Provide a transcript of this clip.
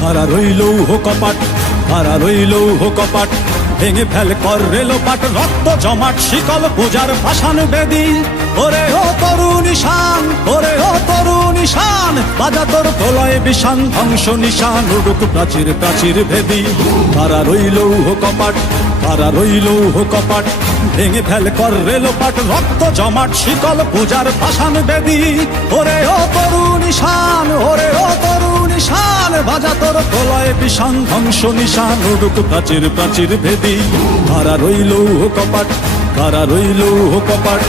কারা রইল কপাট, কারা রইল কপাট, ভেঙে ফেল কর রেলোপাট, রক্ত জমাট শিকল পূজার পাষাণ বেদী। ওরে ও তরুণ ঈশান, ওরে ও তরুণ ঈশান, বাজা তোর প্রলয় বিষান, ধ্বংস নিশান উড়ুক প্রাচীর প্রাচীর ভেদী। কারা রইল কপাট, কারা রইল কপাট, ভেঙে ফেল কর রেলোপাট, রক্ত জমাট শিকল পূজার পাষাণ বেদী। ওরে ও তরুণ ঈশান, ওরে ও তরুণ ঈশান, বাজা তোর প্রলয় বিষান, ধ্বংস নিশান উড়ুক প্রাচীর প্রাচীর ভেদী। কারা রইল কপাট, কারা রইল কপাট।